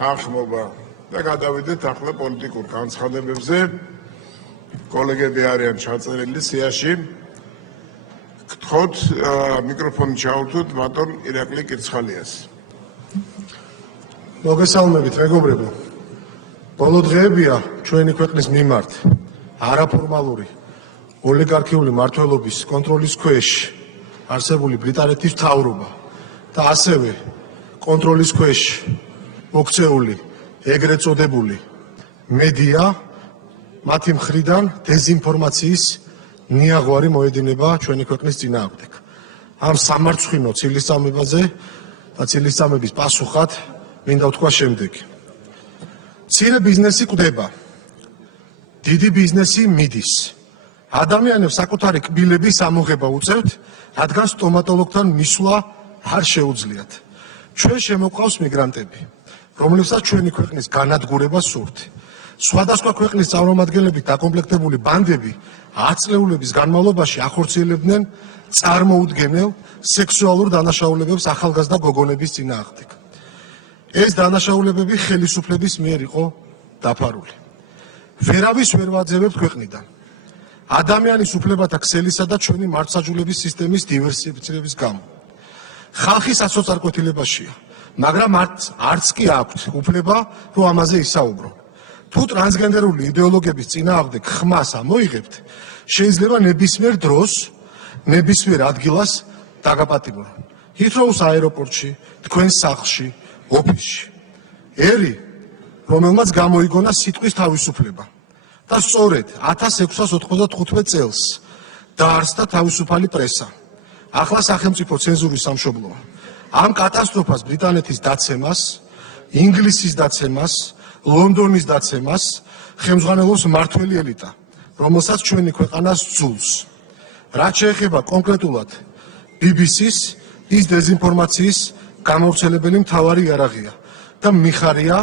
თანხმობა და გადავიდეთ ახლა პოლიტიკურ განცხადებებზე. კოლეგები არიან ჩაწერილი სიაში. გთხოვთ მიკროფონი ჩაურთოთ ბატონ ირაკლი კირცხალიას. მოგესალმებით, მეგობრებო. ბოლო დღეებია ჩვენი ქვეყნის მიმართ არაფორმალური ოლიგარქიული მმართველობის კონტროლის ქვეშ არსებული ბრიტანეთის მთავრობა და ასევე კონტროლის ქვეშ მოქცეული ეგრეთ წოდებული მედია მათი მხრიდან დეზინფორმაციის ნიაღვარი მოედინება ჩვენი ქვეყნის წინააღმდეგ. ამ სამარცხვინო ცილისწამებაზე და ცილისწამების პასუხად მინდა ვთქვა შემდეგი. მცირე ბიზნესი კვდება, დიდი ბიზნესი მიდის. ადამიანებს საკუთარი კბილების ამოღება უწევთ, რადგან სტომატოლოგთან მისვლა არ შეუძლიათ. ჩვენ შემოყავს მიგრანტები, რომლებსაც ჩვენი ქვეყნის განადგურება სურთ. სხვადასხვა ქვეყნის წარმომადგენლებით დაკომპლექტებული ბანდები 10 წლეულების განმავლობაში ახორციელებდნენ წარმოუდგენელ სექსუალურ დანაშაულებებს ახალგაზრდა გოგონების წინააღმდეგ. ეს დანაშაულებები ხელისუფლების მიერ იყო დაფარული. ვერავის ვერ ვაძევებთ ქვეყნიდან. ადამიანის უფლებათა ქსელისა და ჩვენი მართლმსაჯულების სისტემის დივერსიფიცირების გამო. ხალხი საცოცხალოებაშია, მაგრამ არც კი აქვთ უფლება, რომ ამაზე ისაუბრო. თუ ტრანსგენდერული იდეოლოგიების წინააღმდეგ ხმას ამოიღებთ, შეიძლება ნებისმიერ დროს, ნებისმიერ ადგილას დაგაპატიმრონ. ჰითროუს აეროპორტში, თქვენს სახლში, ოფისში. ერი, რომელმაც გამოიგონა სიტყვის თავისუფლება და სწორედ 1695 წელს დაარსდა თავისუფალი პრესა. ახლა სახელმწიფო ცენზურის სამშობლოა. ამ კატასტროფას ბრიტანეთის დაცემას, ინგლისის დაცემას, ლონდონის დაცემას ხელმძღვანელობს მმართველი ელიტა, რომელსაც ჩვენი ქვეყანას ძულს. რაც შეეხება კონკრეტულად BBC-ს, ის დეზინფორმაციის გამავრცელებელი მთავარი იარაღია და მიხარია,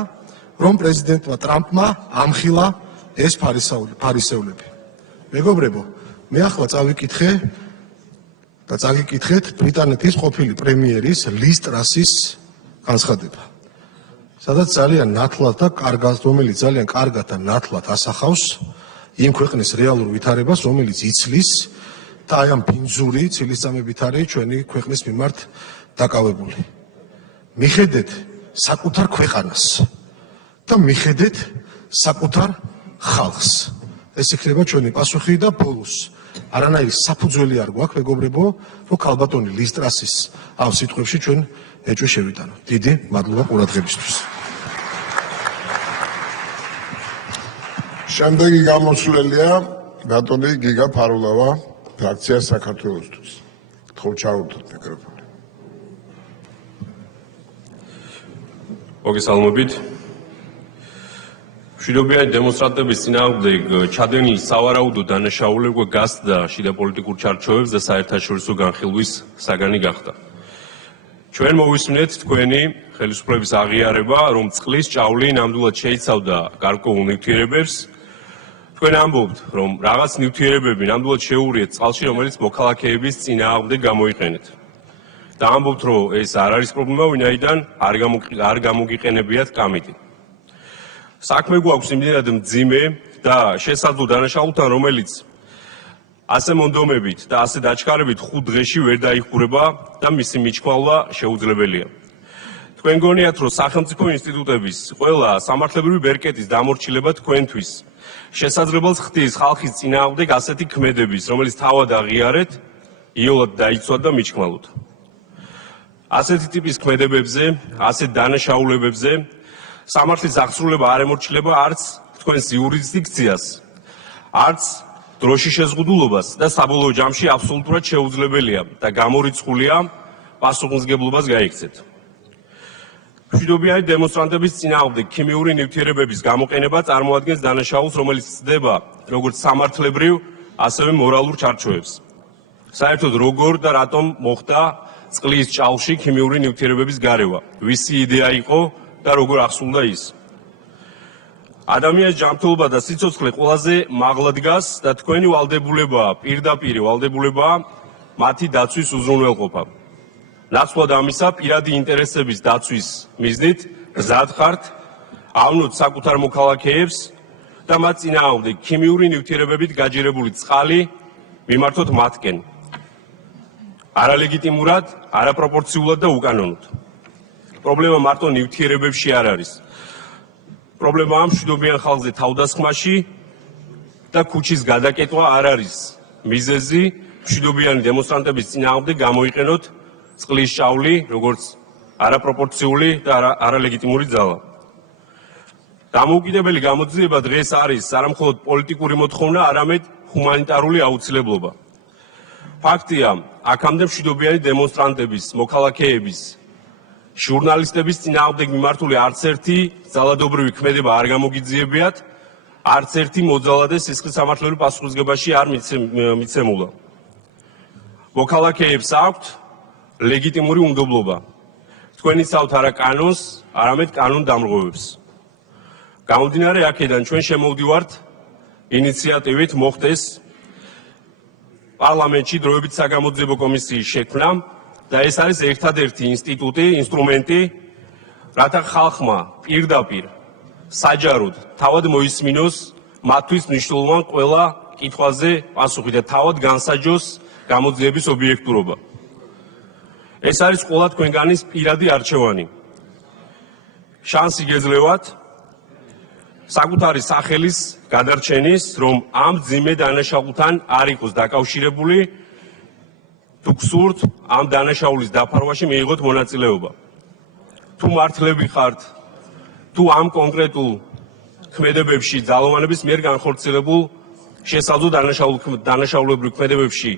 რომ პრეზიდენტმა ტრამპმა ამხილა ეს ფარისევლები. მეგობრებო, მე ახლა წავიკითხე და წაგიკითხეთ ბრიტანეთის ყოფილი პრემიერის ლის ტრასის განცხადება. სადაც ძალიან ნათლად და კარგად, რომელიც ძალიან კარგად და ნათლად ასახავს იმ ქვეყნის რეალურ ვითარებას, რომელიც იცლის და აი ამ ბინძური ცილისწამებით არის ჩვენი ქვეყნის მიმართ დაკავებული. მიხედეთ საკუთარ ქვეყანას და მიხედეთ საკუთარ ხალხს. ეს იქნება ჩვენი პასუხი და ბოლოს არანაირი საფუძველი არ გვაქვს, მეგობრებო, რომ ქალბატონი ლის ტრასის ამ სიტყვებში ჩვენ ეჭვი შევიტანოთ. დიდი მადლობა ყურადღებისთვის. შემდეგი გამოსვლელია ბატონი გიგა ფარულავა, ფრაქცია საქართველოსთვის. გთხოვ ჩაურთოთ მიკროფონი. მოგესალმებით. მშვიდობიანი დემონსტრანტების წინააღმდეგ ჩადენილი სავარაუდო დანაშაულება გასცდა შიდა პოლიტიკურ ჩარჩოებს და საერთაშორისო განხილვის საგანი გახდა. ჩვენ მოვისმინეთ თქვენი ხელისუფლების აღიარება, რომ წყლის ჭავლი ნამდვილად შეიცავდა გარკვეულ ნივთიერებებს. თქვენ ამბობთ, რომ რაღაც ნივთიერებები ნამდვილად შეურიეთ წყალში, რომელიც მოქალაქეების წინააღმდეგ გამოიყენეთ. და ამბობთ, რომ ეს არ არის პრობლემა, ვინაიდან არ გამოგიყენებიათ კამიტი. საქმე გვაქვს იმდენად მძიმე და შესაძლო დანაშაულთან, რომელიც ასე მონდომებით და ასე დაჩქარებით 5 დღეში ვერ დაიხურება და მისი მიჩქვალვა შეუძლებელია. თქვენ გონიათ, რომ სახელმწიფო ინსტიტუტების ყველა სამართლებრივი ბერკეტის დამორჩილება თქვენთვის შესაძლებელს ხდის ხალხის წინააღმდეგ ასეთი ქმედების, რომელიც თავად აღიარეთ, იოლად დაიცვათ და მიჩქმალოთ. ასეთი ტიპის ქმედებებზე, ასეთ დანაშაულებებზე სამართლის აღსრულება არ ემორჩილება არც თქვენს იურისდიქციას, არც დროში შეზღუდულობას და საბოლოო ჯამში აბსოლუტურად შეუძლებელია და გამორიცხულია პასუხისმგებლობას გაიქცეთ. მშვიდობიანი დემონსტრანტების წინააღმდეგ ქიმიური ნივთიერებების გამოყენება წარმოადგენს დანაშაულს, რომელიც ცდება როგორც სამართლებრივ, ასევე მორალურ ჩარჩოებს. საერთოდ როგორ და რატომ მოხდა წყლის ჭავლში ქიმიური ნივთიერებების გარევა, ვისი იდეა იყო და როგორ ახსულდა ის. ადამიანის ჯანმრთელობა და სიცოცხლე ყველაზე მაღლა დგას და თქვენი ვალდებულება, პირდაპირ ვალდებულება მათი დაცვის უზრუნველყოფა. ნაცვლად ამისა, პირადი ინტერესების დაცვის მიზნით მზად ხართ ავნოთ საკუთარ მოქალაქეებს და მათ წინააღმდეგ ქიმიური ნივთიერებებით გაჯერებული წყალი მიმართოთ მათკენ. არალეგიტიმურად, არაპროპორციულად და უკანონოდ. პრობლემა მარტო ნივთიერებებში არ არის. პრობლემაა მშვიდობიან ხალხზე თავდასხმაში და ქუჩის გადაკეტვა არ არის მიზეზი მშვიდობიანი დემონსტრანტების წინააღმდეგ გამოიყენოთ წყლის ჭავლი, როგორც არაპროპორციული და არალეგიტიმური ძალა. დამოუკიდებელი გამოძიება დღეს არის არამხოლოდ პოლიტიკური მოთხოვნა, არამედ ჰუმანიტარული აუცილებლობა. ფაქტია, აქამდე მშვიდობიანი დემონსტრანტების, მოქალაქეების, ჟურნალისტების წინააღმდეგ მიმართული არც ერთი ძალადობრივი ქმედება არ გამოგიძიებიათ, არც ერთი მოძალა და სისხლისამართლებელი პასუხისმგებაში არ მიცემულა. მოქალაქეებს აქვთ ლეგიტიმური უნდობლობა. თქვენ იცავთ არა კანონს, არამედ კანონდამრღვევებს. გამომდინარე აქედან ჩვენ შემოვდივართ ინიციატივით მოხდეს პარლამენტში დროებით საგამოძიებო კომისიის შექმნა და ეს არის ერთადერთი ინსტრუმენტი, რათა ხალხმა პირდაპირ საჯაროდ თავად მოისმინოს მათთვის მნიშვნელოვან ყველა კითხვაზე პასუხი და თავად განსაჯოს გამოძიების ობიექტურობა. ეს არის ყველა თქვენგანის პირადი არჩევანი. შანსი გეძლევათ საკუთარი სახელის გადარჩენის, რომ ამ ძიმე დანაშაულთან არ იყოს დაკავშირებული, თუ გსურთ ამ დანაშაულის დაფარვაში მიიღოთ მონაწილეობა. თუ მართლები ხართ, თუ ამ კონკრეტულ ქმედებებში ძალოვანების მიერ განხორციელებულ შესაძლო დანაშაულებრივ ქმედებებში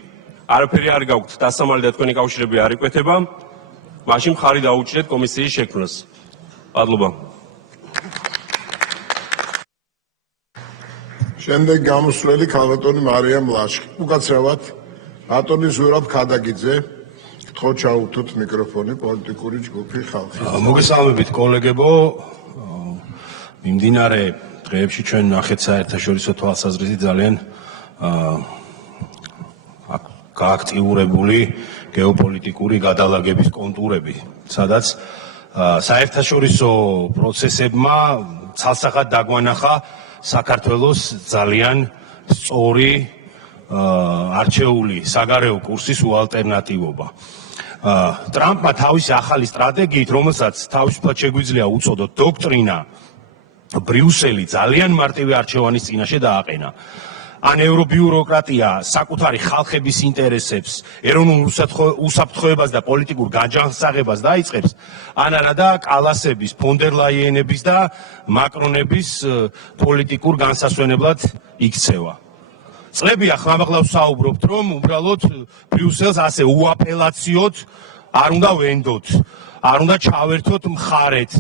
არაფერი არ გაქვთ დასამალი და თქვენი კავშირები არ იკვეთება, მაშინ მხარი დაუჭირეთ კომისიის შექმნას. მადლობა. შემდეგ გამოსვლელი ქალბატონი მარიამ ლაშხი. უკაცრავად ბატონი ზურაბ ქადაგიძე, გთხოვთ ჩაუვთოთ მიკროფონი პოლიტიკური ჯგუფი ხალხი. მოგესალმებით კოლეგებო, მიმდინარე დღეებში ჩვენ ნახეთ საერთაშორისო თვალსაზრისით ძალიან გააქტიურებული გეოპოლიტიკური გადალაგების კონტურები, სადაც საერთაშორისო პროცესებმა ცალსახად დაგვანახა საქართველოს ძალიან სწორი არჩეული საგარეო კურსის უალტერნატივობა. ტრამპმა თავისი ახალი სტრატეგიით, რომელსაც თავისუფლად შეგვიძლია უწოდოთ დოქტრინა, ბრიუსელი ძალიან მარტივი არჩევანის წინაშე დააყენა. ან ევრობიუროკრატია საკუთარი ხალხების ინტერესებს, ეროვნულ უსაფრთხოებას და პოლიტიკურ განჯანსაღებას დაიწყებს, ან არადა კალასების, ფონ დერ ლაიენების და მაკრონების პოლიტიკურ განსასვენებლად იქცევა. წლებია ხმამაღლა ვსაუბრობთ, რომ უბრალოდ ბრიუსელს ასე უაპელაციოდ არ უნდა ვენდოთ, არ უნდა ჩავერთოთ მხარეთ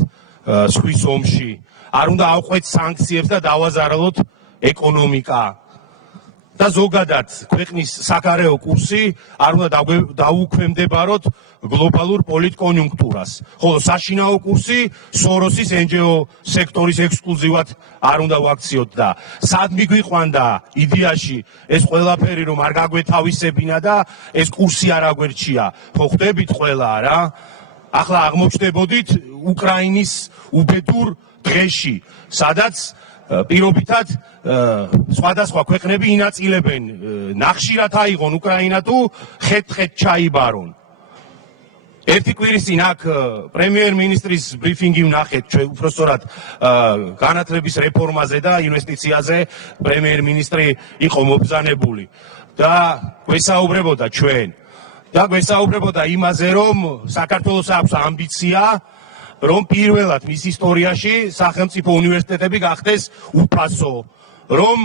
სხვის ომში, არ უნდა ავყვეთ სანქციებს და დავაზარალოთ ეკონომიკა. და ზოგადად ქვეყნის საგარეო კურსი არ უნდა დაუქვემდებაროთ გლობალურ პოლიტკონიუნქტურას, ხოლო საშინაო კურსი სოროსის NGO სექტორის ექსკლუზივად არ უნდა ვაქციოთ და სად მიგვიყვანდა იდეაში ეს ყველაფერი რომ არ გაგვეთავისებინა და ეს კურსი არ აგვერჩია, ხო ხვდებით ყველა რა? ახლა აღმოჩნდებოდით უკრაინის უბედურ დღეში, სადაც პირობითად სხვადასხვა ქვეყნები ინაწილებენ ნახშირად აიღონ უკრაინა თუ ხეთ-ხეთ ჩაიბარონ. ერთი კვირის წინ აქ პრემიერ-მინისტრის ბრიფინგი ვნახეთ, უпростоრად განათლების რეფორმაზე და ინვესტიციაზე პრემიერ-მინისტრი იყო მობრძანებული და გვესაუბრებოდა ჩვენ და გვესაუბრებოდა იმაზე, რომ საქართველოს აქვს ამბიცია, რომ პირველად მის ისტორიაში სახელმწიფო უნივერსიტეტები გახდეს უფასო, რომ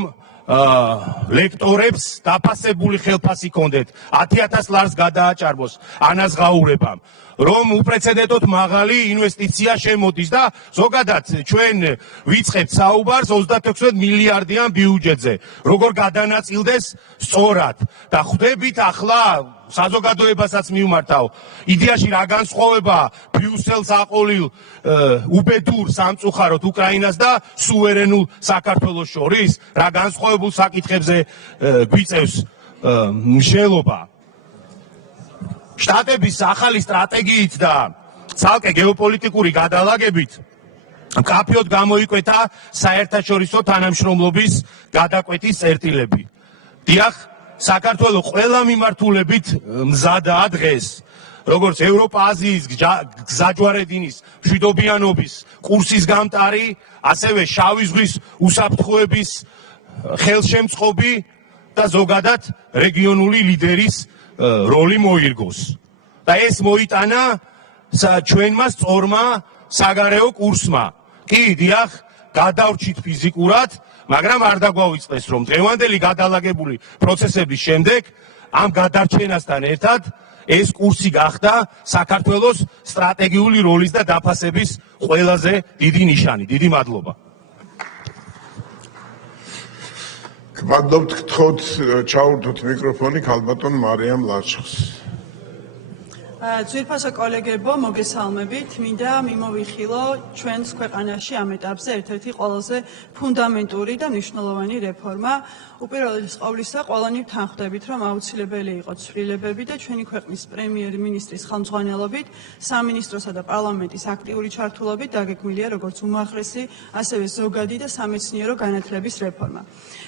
ლექტორებს დაფასებული ხელფასი ჰქონდეთ, 10,000 ლარს გადააჭარბოს ანაზღაურებამ, რომ უპრეცედენტოდ მაღალი ინვესტიცია შემოდის და ზოგადად ჩვენ ვიწყებთ საუბარს 36 მილიარდიან ბიუჯეტზე, როგორ გადანაწილდეს სწორად და ხვდებით ახლა საზოგადოებასაც მივმართავ, იდეაში რა განსხვავება ბრიუსელს აყოლილ უბედურ სამწუხაროდ უკრაინას და სუვერენულ საქართველოს შორის, რა განსხვავებულ საკითხებზე გვიწევს მშელობა. შტატების ახალი სტრატეგიით და ცალკე გეოპოლიტიკური გადალაგებით მკაფიოდ გამოიკვეთა საერთაშორისო თანამშრომლობის გადაკვეთის წერტილები. დიახ, საქართველოს ყველა მიმართულებით მზადაა დღეს, როგორც ევროპა-აზიის გზაჯვარედინის მშვიდობიანობის კურსის გამტარი, ასევე შავი ზღვის უსაფრთხოების ხელშემწყობი და ზოგადად რეგიონული ლიდერის როლი მოირგოს. და ეს მოიტანა ჩვენმა სწორმა საგარეო კურსმა. კი, დიახ, გადავრჩით ფიზიკურად, მაგრამ არ დაგვაუწყდეს, რომ დღევანდელი გადალაგებული პროცესების შემდეგ ამ გადარჩენასთან ერთად ეს კურსი გახდა საქართველოს სტრატეგიული როლის და დაფასების ყველაზე დიდი ნიშანი. დიდი მადლობა. გმადლობთ, გთხოვთ ჩაურთოთ მიკროფონი ქალბატონ მარიამ ლაჩხს. ძვირფასო კოლეგებო, მოგესალმებით. მინდა მიმოვიხილო ჩვენს ქვეყანაში ამ ეტაპზე ერთ-ერთი ყველაზე ფუნდამენტური და მნიშვნელოვანი რეფორმა. უპირველეს ყოვლისა, ყველანი თანხმდებით, რომ აუცილებელი იყო ცვლილებები და ჩვენი ქვეყნის პრემიერ-მინისტრის ხელმძღვანელობით, სამინისტროსა და პარლამენტის აქტიური ჩართულობით დაგეგმილია როგორც უმაღლესი, ასევე ზოგადი და სამეცნიერო განათლების რეფორმა.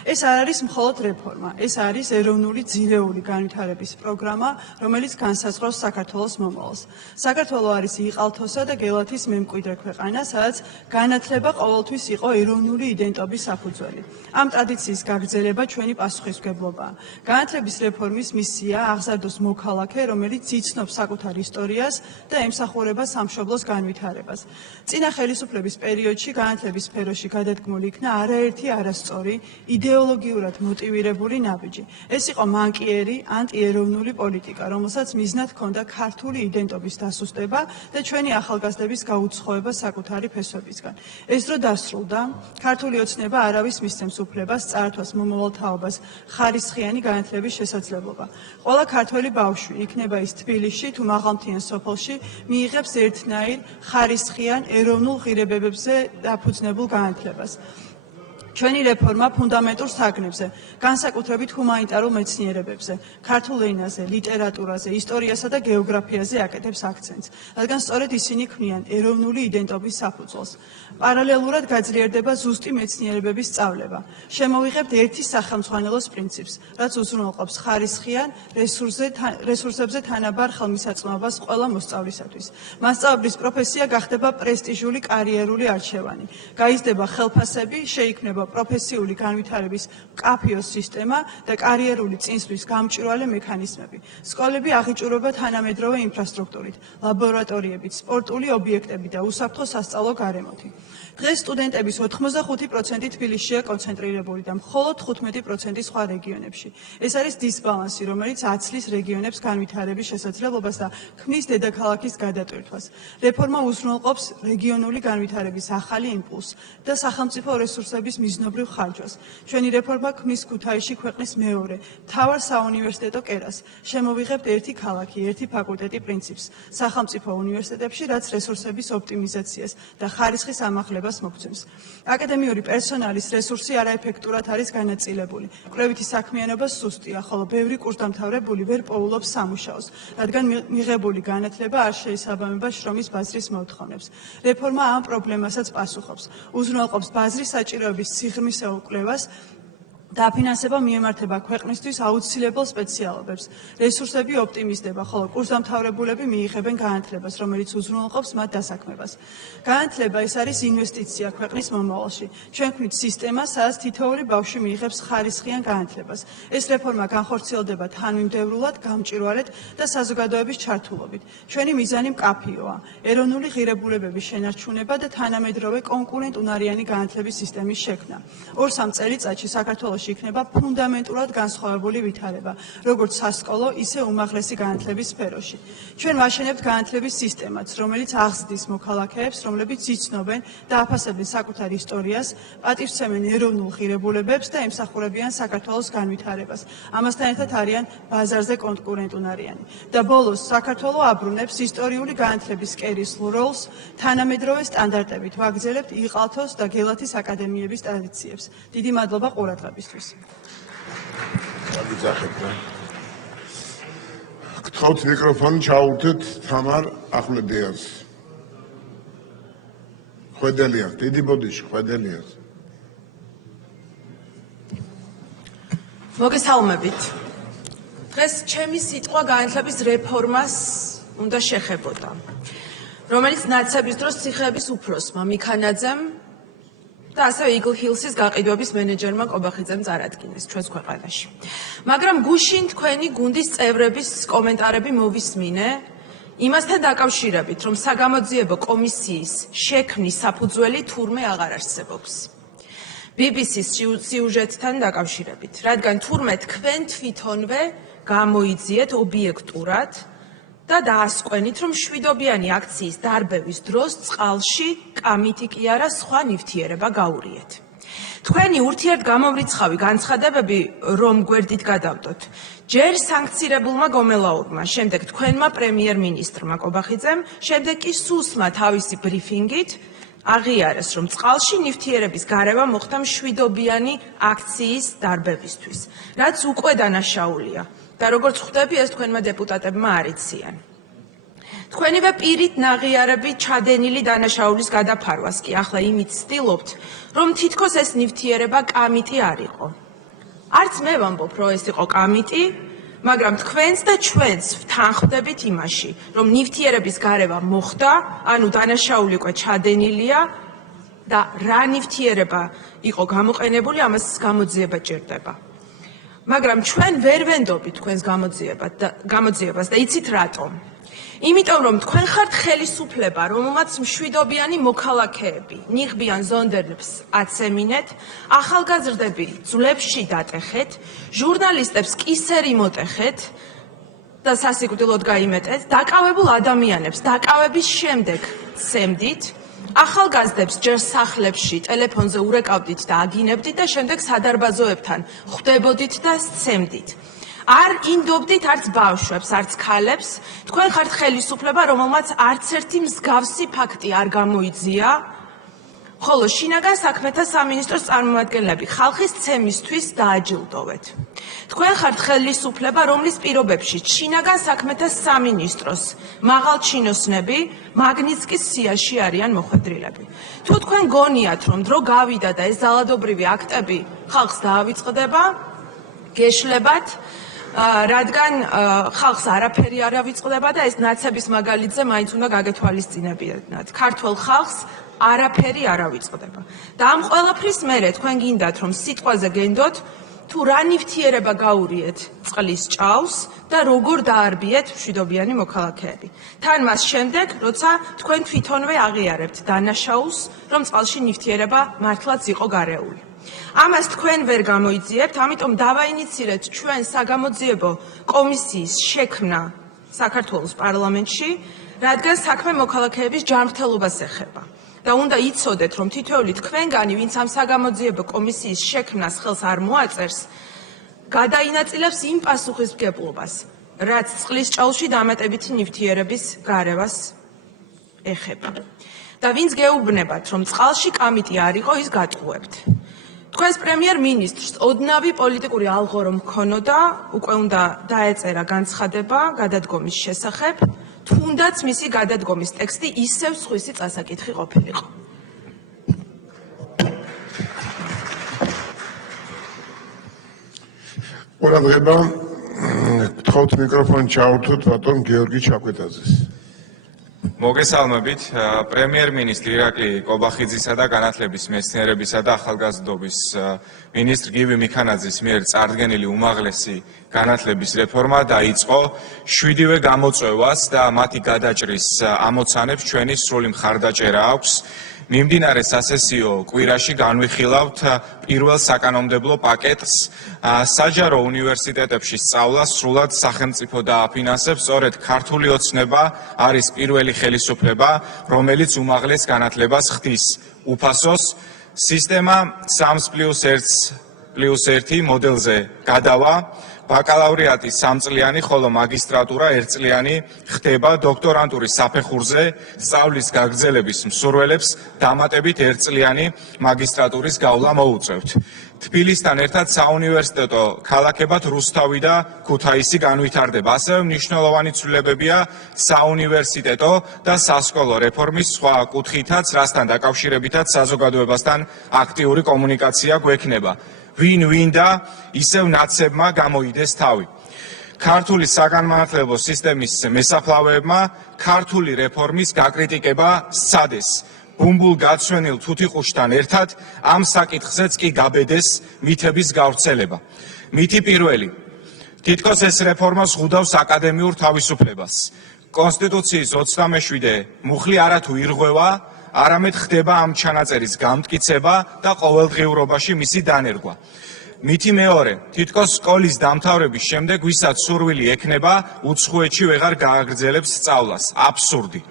ეს არ არის მხოლოდ რეფორმა, ეს არის ეროვნული ძირეული განვითარების პროგრამა, რომელიც განსაზღვრავს საქართველოს მომავალს. საქართველო არის იყალთოსა და გელათის მემკვიდრე ქვეყანა, სადაც განათლება ყოველთვის იყო ეროვნული იდენტობის საფუძველი. ამ ტრადიციის გაგრძელება ჩვენი პასუხისმგებლობაა. განათლების რეფორმის მისია აღზარდოს მოქალაქე, რომელიც იცნობს საკუთარ ისტორიას და ემსახურება სამშობლოს განვითარებას. წინა ხელისუფლების პერიოდში განათლების სფეროში გადადგმული იქნა არაერთი არასწორი იდეოლოგიურად მოტივირებული ნაბიჯი. ეს იყო მანკიერი, ანტიეროვნული პოლიტიკა, რომელსაც მიზნად ჰქონდა ქართული იდენტობის დასუსტება და ჩვენი ახალგაზრდების გაუცხოება საკუთარი ფესვებისგან. ეს დრო დასრულდა, ქართული ოცნება არავის მისცემს უფლებას წაართვას მომავალ თაობას ხარისხიანი განათლების შესაძლებლობა. ყველა ქართველი ბავშვი, იქნება ის თბილისში თუ მაღალმთიან სოფელში, მიიღებს ერთნაირ ხარისხიან ეროვნულ ღირებებებზე დაფუძნებულ განათლებას. ჩვენი რეფორმა ფუნდამენტურ საგნებზე, განსაკუთრებით ჰუმანიტარულ მეცნიერებებზე, ქართულ ენაზე, ლიტერატურაზე, ისტორიასა და გეოგრაფიაზე აკეთებს აქცენტს, რადგან სწორედ ისინი ქმნიან ეროვნული იდენტობის საფუძველს. პარალელურად გაძლიერდება ზუსტი მეცნიერებების სწავლება. შემოვიღებთ ერთი სახელმძღვანელოს პრინციპს, რაც უზრუნველყოფს ხარისხიან რესურსებზე თანაბარ ხელმისაწვდომობას ყველა მოსწავლისათვის. მასწავლებლის პროფესია გახდება პრესტიჟული კარიერული არჩევანი. გაიზრდება ხელფასები, შეიქმნება პროფესიული განვითარების მკაფიო სისტემა და კარიერული წინსვლის გამჭვირვალე მექანიზმები. სკოლები აღიჭურება თანამედროვე ინფრასტრუქტურით, ლაბორატორიებით, სპორტული ობიექტებით და უსაფრთხო სასწავლო გარემოთი. დღეს სტუდენტების 85% თბილისშია კონცენტრირებული და მხოლოდ 15% სხვა რეგიონებში. ეს არის დისბალანსი, რომელიც აცლის რეგიონებს განვითარების შესაძლებლობას და ქმნის დედაქალაქის გადატვირთვას. რეფორმა უზრუნველყოფს რეგიონული განვითარების ახალი იმპულსს და სახელმწიფო რესურსების მიზნობრივ ხარჯვას. ჩვენი რეფორმა ქმნის ქუთაისში ქვეყნის მეორე მთავარ საუნივერსიტეტო კერას. შემოვიღებთ ერთი ქალაქი, ერთი ფაკულტეტი პრინციპს სახელმწიფო უნივერსიტეტებში, რაც რესურსების ოპტიმიზაციას და ხარისხის ამაღლებას მოგცემს. აკადემიური პერსონალის რესურსი არაეფექტურად არის განაწილებული. კვლევითი საქმიანობა სუსტია, ხოლო ბევრი კურსდამთავრებული ვერ პოულობს სამუშაოს, რადგან მიღებული განათლება არ შეესაბამება შრომის ბაზრის მოთხოვნებს. რეფორმა ამ პრობლემასაც პასუხობს. უზრუნველყოფს ბაზრის საჭიროების სიღრმისეულ კვლევას, დაფინანსება მიემართება ქვეყნისთვის აუცილებელ სპეციალობებს. რესურსები ოპტიმიზდება, ხოლო კურსდამთავრებულები მიიღებენ განათლებას, რომელიც უზრუნველყოფს მათ დასაქმებას. განათლება ეს არის ინვესტიცია ქვეყნის მომავალში. ჩვენ ვქმნით სისტემას, სადაც თითოეული ბავშვი მიიღებს ხარისხიან განათლებას. ეს რეფორმა განხორციელდება თანმიმდევრულად, გამჭვირვალედ და საზოგადოების ჩართულობით. ჩვენი მიზანი მკაფიოა: ეროვნული ღირებულებების შენარჩუნება და თანამედროვე კონკურენტუნარიანი განათლების სისტემის შექმნა. 2-3 წელიწადში საქართველოში იქნება ფუნდამენტურად განსხვავებული ვითარება, როგორც სასკოლო, ისე უმაღლესი განათლების სფეროში. ჩვენ ვაშენებთ განათლების სისტემაც, რომელიც აღზრდის მოქალაქეებს, რომლებიც იცნობენ და აფასებენ საკუთარ ისტორიას, პატივსცემენ ეროვნულ ღირებულებებს და ემსახურებიან საქართველოს განვითარებას. ამასთან ერთად არიან ბაზარზე კონკურენტუნარიანი. და ბოლოს, საქართველო აბრუნებს ისტორიული განათლების კერის როლს, თანამედროვე სტანდარტებით ვაგრძელებთ იყალთოს და გელათის აკადემიების ტრადიციებს. დიდი მადლობა ყურადღებისთვის. გთხოვთ მიკროფონი ჩაურთეთ თამარ ახვლედიანს. ხვედელიანს, დიდი ბოდიში ხვედელიანს. მოგესალმებით. დღეს ჩემი სიტყვა განათლების რეფორმას უნდა შეხებოდა, რომელიც ნაცების დროს ციხეების უფროსმა მიქანაძემ და ასევე Eagle Hills-ის გაყიდვების მენეჯერმა კობახიძემ წარადგინეს ჩვენს ქვეყანაში. მაგრამ გუშინ თქვენი გუნდის წევრების კომენტარები მოვისმინე იმასთან დაკავშირებით, რომ საგამოძიებო კომისიის შექმნის საფუძველი თურმე აღარ არსებობს. BBC-ის სიუჟეტთან დაკავშირებით, რადგან თურმე თქვენ თვითონვე გამოიძიეთ ობიექტურად და დაასკვენით, რომ შვიდობიანი აქციის დარბევის დროს წყალში კამიტი კი არა სხვა ნივთიერება გაურიეთ. თქვენი ურთიერთგამომრიცხავი განცხადებები რომ გვერდით გადავდოთ, ჯერ სანქცირებულმა გომელაურმა, შემდეგ თქვენმა პრემიერ-მინისტრმა კობახიძემ, შემდეგ კი სუსმა თავისი ბრიფინგით აღიარეს, რომ წყალში ნივთიერების გარევა მოხდა მშვიდობიანი აქციის დარბევისთვის, რაც უკვე დანაშაულია და როგორც ხვდები, ეს თქვენმა დეპუტატებმა არ იციან. თქვენივე პირით ნაღიარები ჩადენილი დანაშაულის გადაფარვას კი ახლა იმით ცდილობთ, რომ თითქოს ეს ნივთიერება კამიტი არ იყო. არც მე ვამბობ, რომ ეს იყო კამიტი, მაგრამ თქვენს და ჩვენს ვთანხმდებით იმაში, რომ ნივთიერების გარევა მოხდა, ანუ დანაშაული უკვე ჩადენილია და რა ნივთიერება იყო გამოყენებული, ამას გამოძიება ჭირდება. მაგრამ ჩვენ ვერ ვენდობთ თქვენს გამოძიებას და იცით რატომ? იმიტომ რომ თქვენ ხართ ხელისუფლება, რომელმაც მშვიდობიანი მოქალაქეები ნიღბიან ზონდერებს აცემინეთ, ახალგაზრდები ძვლებში დატეხეთ, ჟურნალისტებს კისერი მოტეხეთ და სასიკვდილოდ გაიმეტეთ, დაკავებულ ადამიანებს დაკავების შემდეგ ცემდით, ახალგაზრდებს ჯერ სახლებში ტელეფონზე ურეკავდით და აგინებდით და შემდეგ სადარბაზოებთან ხვდებოდით და სცემდით. არ ინდობდით არც ბავშვებს, არც ქალებს, თქვენ ხართ ხელისუფლება, რომელმაც არც ერთი მსგავსი ფაქტი არ გამოიძია, ხოლო შინაგან საქმეთა სამინისტროს წარმომადგენლები ხალხის ცემისთვის დააჯილდოვეთ. თქვენ ხართ ხელისუფლება, რომლის პირობებში შინაგან საქმეთა სამინისტროს მაღალჩინოსნები მაგნიცკის სიაში არიან მოხვედრილები. თუ თქვენ გონიათ, რომ დრო გავიდა და ეს ზალადობრივი აქტები ხალხს დაავიწყდება, გეშლებათ, რადგან ხალხს არაფერი არ ავიწყდება და ეს ნაცების მაგალითზე მაინც უნდა გაგეთვალისწინებინათ. ქართველ ხალხს არაფერი არ ავიწყდება. და ამ ყველაფრის მერე თქვენ გინდათ, რომ სიტყვაზე გენდოთ, თუ რა ნივთიერება გაურიეთ წყლის ჭაოს და როგორ დაარბიეთ მშვიდობიანი მოქალაქეები. თან მას შემდეგ, როცა თქვენ თვითონვე აღიარებთ დანაშაულს, რომ წყალში ნივთიერება მართლაც იყო გარეული. ამას თქვენ ვერ გამოიძიებთ, ამიტომ დავაინიცირეთ ჩვენ საგამოძიებო კომისიის შექმნა საქართველოს პარლამენტში, რადგან საქმე მოქალაქეების ჯანმრთელობას ეხება. და უნდა იცოდეთ, რომ თითოეული თქვენგანი, ვინც ამ საგამოძიებო კომისიის შექმნას ხელს არ მოაწერს, გადაინაწილებს იმ პასუხისმგებლობას, რაც წყლის ჭაულში დამატებითი ნივთიერების გარევას ეხება. და ვინც გეუბნებათ, რომ წყალში კამიტი არ იყო, ის გატყუებთ. თქვენს პრემიერ-მინისტრს ოდნავი პოლიტიკური ალღორო მქონოდა, უკვე უნდა დაეწერა განცხადება გადადგომის შესახებ, თუნდაც მისი გადადგომის ტექსტი ისევ სხვისი წასაკითხი ყოფილიყო. ყურადღება, გთხოვთ მიკროფონი ჩაურთოთ ბატონ გიორგი ჩაკვეტაძეს. მოგესალმებით, პრემიერ-მინისტრი ირაკლი კობახიძისა და განათლების, მეცნიერებისა და ახალგაზრდობის მინისტრ გივი მიქანაძის მიერ წარდგენილი უმაღლესი განათლების რეფორმა დაიწყო 7-ვე გამოწვევას და მათი გადაჭრის ამოცანებს ჩვენი სრული მხარდაჭერა აქვს. მიმდინარე სასესიო კვირაში განვიხილავთ პირველ საკანონმდებლო პაკეტს. საჯარო უნივერსიტეტებში სწავლა სრულად სახელმწიფო დააფინანსებს, სწორედ ქართული ოცნება არის პირველი ხელისუფლება, რომელიც უმაღლეს განათლებას ხდის. უფასოს სისტემა 3+1 მოდელზე გადავა. ბაკალავრიატი 3 წლიანი, ხოლო მაგისტრატურა 1 წლიანი ხდება. დოქტორანტურის საფეხურზე სწავლის გაგრძელების მსურველებს დამატებით 1 წლიანი მაგისტრატურის გავლა მოუწევთ. თბილისთან ერთად საუნივერსიტეტო ქალაქებად რუსთავი და ქუთაისი განვითარდება. ასევე მნიშვნელოვანი ცვლილებებია საუნივერსიტეტო და სასკოლო რეფორმის სხვა კუთხითაც, რასთან დაკავშირებითაც საზოგადოებასთან აქტიური კომუნიკაცია გვექნება. ვინ და ისევ ნაცებმა გამოიდეს თავი. ქართული საგანმანათლებლო სისტემის მესაფლავეებმა ქართული რეფორმის გაკრიტიკება სცადეს. ბუმბულ გაცვენილ თუთიყუშთან ერთად ამ საკითხზეც კი გაბედეს მითების გავრცელება. მითი პირველი. თითქოს ეს რეფორმა ზღუდავს აკადემიურ თავისუფლებას. კონსტიტუციის 27 მუხლი არათუ ირღვევა, არამედ ხდება ამ ჩანაწერის გამტკიცება და ყოველდღიურობაში მისი დანერგვა. მითი მეორე. თითქოს სკოლის დამთავრების შემდეგ ვისაც სურვილი ექნება, უცხოეთში ვეღარ გააგრძელებს სწავლას. აბსურდი.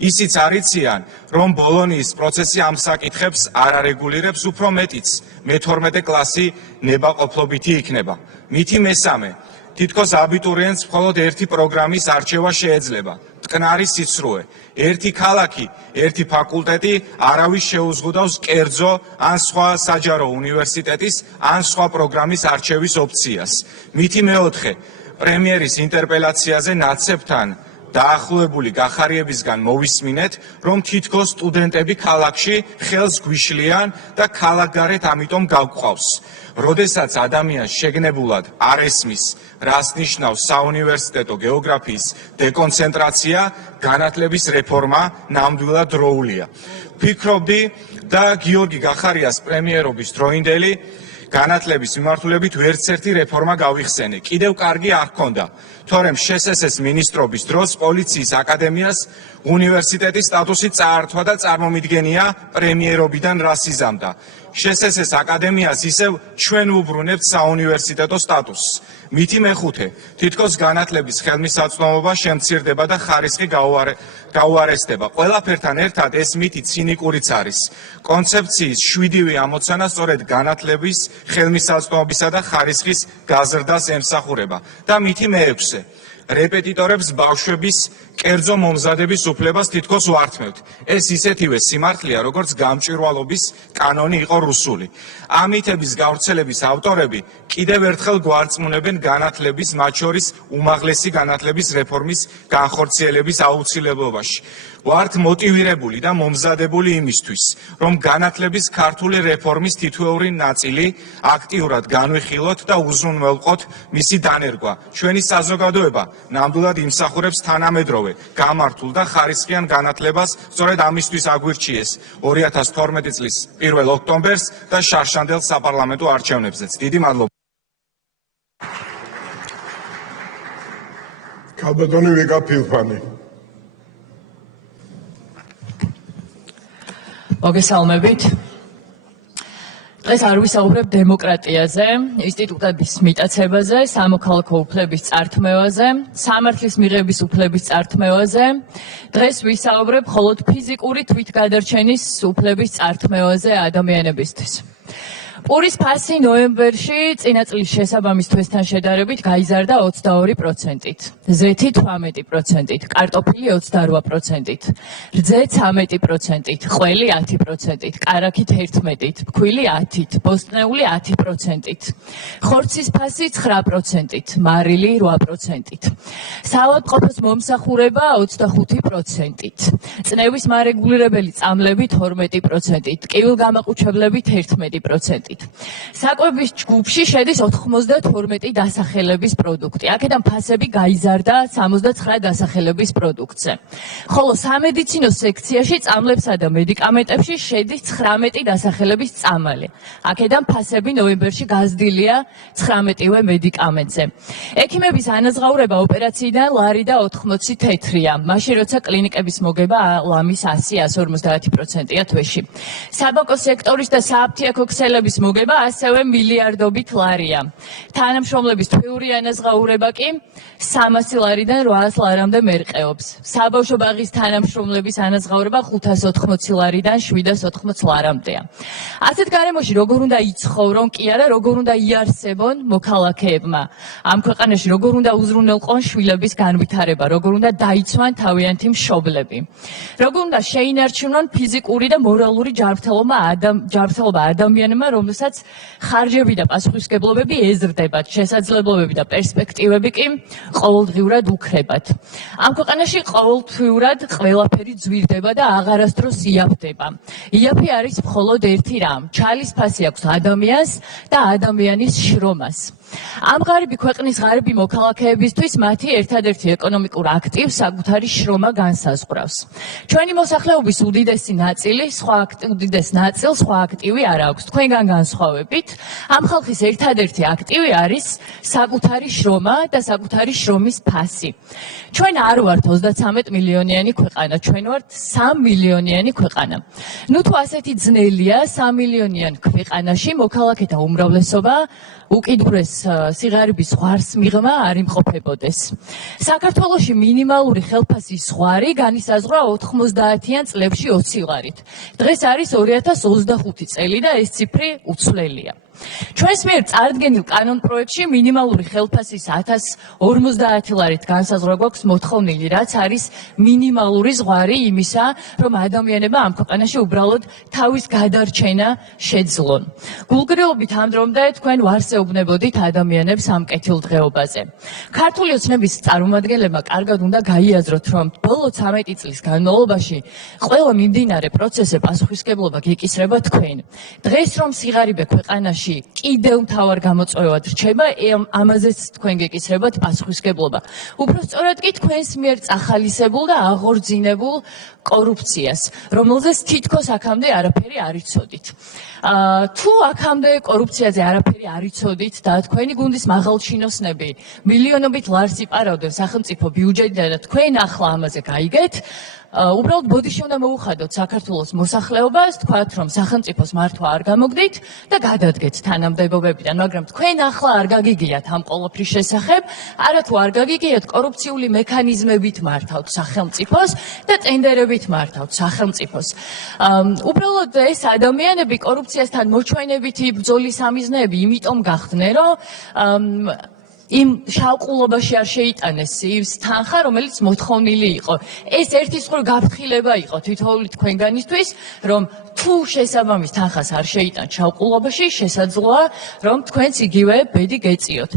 ისიც არიციან, რომ ბოლონიის პროცესი ამ საკითხებს არ არეგულირებს, უფრო მეტიც, მე-12 კლასი ნებაყოფლობითი იქნება. მითი მესამე. თითქოს აბიტურიენტს მხოლოდ ერთი პროგრამის არჩევა შეეძლება. მტკნარი სიცრუე. ერთი ქალაქი, ერთი ფაკულტეტი არავის შეუზღუდავს კერძო ან სხვა საჯარო უნივერსიტეტის ან სხვა პროგრამის არჩევის ოფციას. მითი მეოთხე. პრემიერის ინტერპელაციაზე ნაცებთან დაახლოებული გახარიებისგან მოვისმინეთ, რომ თითქოს სტუდენტები ქალაქში ხელს გვიშლიან და ქალაქგარეთ ამიტომ გავყავს. როდესაც ადამიანს შეგნებულად არ ესმის, რას ნიშნავს საუნივერსიტეტო გეოგრაფიის დეკონცენტრაცია, განათლების რეფორმა ნამდვილად დროულია. ვფიქრობდი და გიორგი გახარიას პრემიერობის დროინდელი განათლების მიმართულებით ვერცერთი რეფორმა გავიხსენე. კიდევ კარგი არ ჰქონდა, თორემ შესესეს მინისტრობის დროს პოლიციის აკადემიას უნივერსიტეტის სტატუსი წაართვა და წარმომიდგენია პრემიერობიდან რას იზამდა. შესესეს აკადემიას ისევ ჩვენ ვუბრუნებთ საუნივერსიტეტო სტატუსს. მითი მეხუთე. თითქოს განათლების ხელმისაწვდომობა შემცირდება და ხარისხი გაუარესდება. ყველაფერთან ერთად ეს მითი ცინიკურიც არის. კონცეფციის 7-ვე ამოცანა სწორედ განათლების ხელმისაწვდომობისა და ხარისხის გაზრდას ემსახურება. და მითი მეექვსე. რეპეტიტორებს ბავშვების კერძო მომზადების უფლებას თითქოს ვართმევთ. ეს ისეთივე სიმართლეა, როგორც გამჭვირვალობის კანონი იყო რუსული. ამ მითების გავრცელების ავტორები კიდევ ერთხელ გვარწმუნებენ განათლების, მათ შორის უმაღლესი განათლების რეფორმის განხორციელების აუცილებლობაში. ვართ მოტივირებული და მომზადებული იმისთვის, რომ განათლების ქართული რეფორმის თითოეული ნაწილი აქტიურად განვიხილოთ და უზრუნველყოთ მისი დანერგვა. ჩვენი საზოგადოება ნამდვილად იმსახურებს თანამედროვე, გამართულ და ხარისხიან განათლებას, სწორედ ამისთვის აგვირჩიეს 2012 წლის 1 ოქტომბერს და შარშანდელ საპარლამენტო არჩევნებზეც. დიდი მადლობა. ქალბატონი ვიკა ფილფანი. მოგესალმებით. დღეს არ ვისაუბრებ დემოკრატიაზე, ინსტიტუტების მიტაცებაზე, სამოქალაქო უფლების წართმევაზე, სამართლის მიღების უფლების წართმევაზე. დღეს ვისაუბრებ მხოლოდ ფიზიკური თვითგადარჩენის უფლების წართმევაზე ადამიანებისთვის. პურის ფასი ნოემბერში წინა წლის შესაბამის თვესთან შედარებით გაიზარდა 22%-ით, ზეთი 18%-ით, კარტოფილი 28%-ით, რძე 13%-ით, ყველი 10%-ით, კარაქი 11%-ით, ფქვილი 10%-ით, ბოსტნეული 10%-ით, ხორცის ფასი 9%-ით, მარილი 8%-ით, საავადმყოფოს მომსახურება 25%-ით, წნევის მარეგულირებელი წამლები 12%-ით, კივილგამაყუჩებლები 11%-ით. საკვების ჯგუფში შედის 92 დასახელების პროდუქტი. აქედან ფასები გაიზარდა 69 დასახელების პროდუქტზე. ხოლო სამედიცინო სექციაში წამლებსა და მედიკამენტებში შედის 19 დასახელების წამალი. აქედან ფასები ნოემბერში გაზრდილია 19-ვე მედიკამენტზე. ექიმების ანაზღაურება ოპერაციიდან ლარი და 80 თეთრია. მაშინ როცა კლინიკების მოგება ლამის 100-150%-ია თვეში. საბანკო სექტორის და სააფთიაქო ქსელების მოგება ასევე მილიარდობით ლარია. თანამშრომლების თვიური ანაზღაურება კი 300 ლარიდან 800 ლარამდე მერყეობს. საბავშვო ბაღის თანამშრომლების ანაზღაურება 580 ლარიდან 780 ლარამდეა. ასეთ გარემოში როგორ უნდა იცხოვრონ კი არა, როგორ უნდა იარსებონ მოქალაქეებმა. ამ ქვეყანაში როგორ უნდა უზრუნველყონ შვილების განვითარება, როგორ უნდა დაიცვან თავიანთი მშობლები. როგორ უნდა შეინარჩუნონ ფიზიკური და მორალური ჯანმრთელობა ადამიანებმა, რომელსაც ხარჯები და პასუხისმგებლობები ეზრდებათ, შესაძლებლობები და პერსპექტივები კი ყოველდღიურად უქრებათ. ამ ქვეყანაში ყოველთვიურად ყველაფერი ძვირდება და აღარასდროს იაფდება. იაფი არის მხოლოდ ერთი რამ, ჩალის ფასი აქვს ადამიანს და ადამიანის შრომას. ამ ღარიბი ქვეყნის ღარიბი მოქალაქეებისთვის მათი ერთადერთი ეკონომიკურ აქტივს საკუთარი შრომა განსაზღვრავს. ჩვენი მოსახლეობის უდიდეს ნაწილს სხვა აქტივი არ აქვს. თქვენგან განსხვავებით, ამ ხალხის ერთადერთი აქტივი არის საკუთარი შრომა და საკუთარი შრომის ფასი. ჩვენ არ ვართ 33 მილიონიანი ქვეყანა, ჩვენ ვართ 3 მილიონიანი ქვეყანა. ნუ თუ ასეთი ძნელია 3 მილიონიან ქვეყანაში მოქალაქეთა უმრავლესობა უკიდურეს სიღარიბის ზღვარს მიღმა არ იმყოფებოდეს. საქართველოში მინიმალური ხელფასის ზღვარი განისაზღვრა 90-იან წლებში 20 ლარით. დღეს არის 2025 წელი და ეს ციფრი უცვლელია. ჩვენს მიერ წარდგენილ კანონპროექტში მინიმალური ხელფასის 1050 ლარით განსაზღვრა გვაქვს მოთხოვნილი, რაც არის მინიმალური ზღვარი იმისა, რომ ადამიანებმა ამ ქვეყანაში უბრალოდ თავის გადარჩენა შეძლონ. გულგრილობით ამ დრომდე თქვენ ვარსეუბნებოდით ადამიანებს ამ კეთილდღეობაზე. ქართული ოცნების წარმომადგენლებმა კარგად უნდა გაიაზროთ, რომ ბოლო 13 წლის განმავლობაში ყველა მიმდინარე პროცესზე პასუხისმგებლობა გეკისრება თქვენ. დღეს რომ სიღარიბე ქვეყანაში კიდევ მთავარ გამოწვევად რჩება, ამაზეც თქვენ გეკისრებათ პასუხისმგებლობა. უბრალოდ კი თქვენს მიერ წახალისებულ და აღორძინებულ კორუფციას, რომელზეც თითქოს აქამდე არაფერი არ იცოდით. თუ აქამდე კორუფციაზე არაფერი არ იცოდით და თქვენი გუნდის მაღალჩინოსნები მილიონობით ლარს იპარავდნენ სახელმწიფო ბიუჯეტიდან და თქვენ ახლა ამაზე გაიგეთ, უბრალოდ ბოდიში უნდა მოუხადოთ საქართველოს მოსახლეობას, თქვათ, რომ სახელმწიფოს მართვა არ გამოგდით და გადადგეთ თანამდებობებიდან, მაგრამ თქვენ ახლა არ გაგიგიათ ამ ყოველფრის შესახებ, არათუ არ გაგიგიათ კორუფციული მექანიზმებით მართავთ სახელმწიფოს და ტენდერებით მართავთ სახელმწიფოს. უბრალოდ ეს ადამიანები კორუფციასთან მოჩვენებითი ბრძოლის ამიზნეები იმიტომ გახდნენ, რომ იმ შავყულობაში არ შეიტანეს ის თანხა, რომელიც მოთხოვნილი იყო. ეს ერთის მხრივ გაფრთხილება იყო თითოეული თქვენგანისთვის, რომ თუ შესაბამის თანხას არ შეიტან შავყულობაში, შესაძლოა, რომ თქვენც იგივე ბედი გეწიოთ.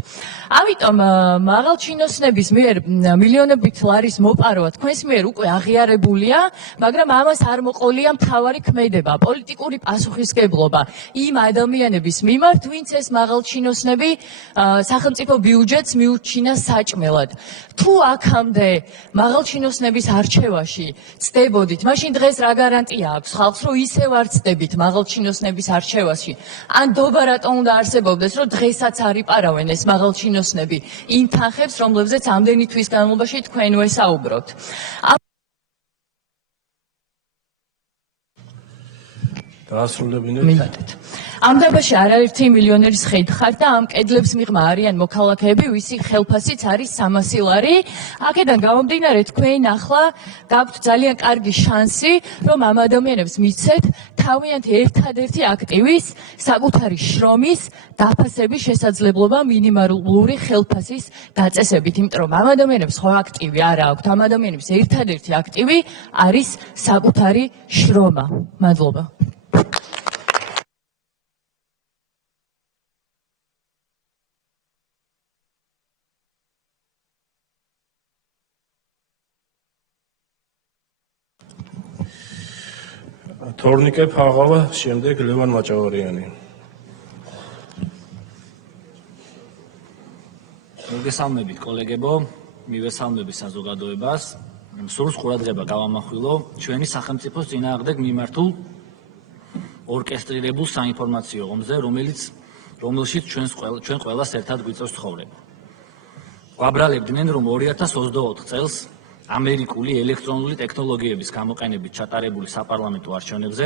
ამიტომ მაღალჩინოსნების მიერ მილიონობით ლარის მოპარვა თქვენს მიერ უკვე აღიარებულია, მაგრამ ამას არ მოყოლია მთავარი ქმედება, პოლიტიკური პასუხისმგებლობა იმ ადამიანების მიმართ, ვინც ეს მაღალჩინოსნები სახელმწიფო ბიუჯეტს მიუჩინა საჭმელად. თუ აქამდე მაღალჩინოსნების არჩევაში ცდებოდით, მაშინ დღეს რა გარანტია აქვს ხალხს, რომ ისევ არ ცდებით მაღალჩინოსნების არჩევაში? ან დობა რატო უნდა არსებობდეს, რომ დღესაც არ იპარავენ ეს მაღალჩინოსნები იმ თანხებს, რომლებზეც ამდენი თვის განმავლობაში თქვენ ვესაუბროთ? დაასრულებინეთ. ამ დაბაში არაერთი მილიონერის ხედ ხარ და ამ კედლებს მიღმა არიან მოქალაქეები, ვისი ხელფასიც არის 300 ლარი. აქედან გამომდინარე, თქვენ ახლა გაქვთ ძალიან კარგი შანსი, რომ ამ ადამიანებს მიცეთ თავიანთი ერთადერთი აქტივის, საკუთარი შრომის დაფასების შესაძლებლობა მინიმალური ხელფასის დაწესებით, იმიტომ რომ ამ ადამიანებს სხვა აქტივი არ აქვთ. ამ ადამიანებს ერთადერთი აქტივი არის საკუთარი შრომა. მადლობა. თორნიკე ფაღავა, შემდეგ ლევან მაჭავარიანი. მოგესალმებით კოლეგებო, მივესალმები საზოგადოებას. სულს ყურადღება გავამახვილო ჩვენი სახელმწიფოს წინააღმდეგ მიმართულ ორკესტრირებულ საინფორმაციო ომზე, რომელშიც ჩვენ ყველას ერთად გვიწევს ცხოვრება. გვაბრალებდნენ, რომ 2024 წელს ამერიკული ელექტრონული ტექნოლოგიების გამოყენებით ჩატარებული საპარლამენტო არჩევნებზე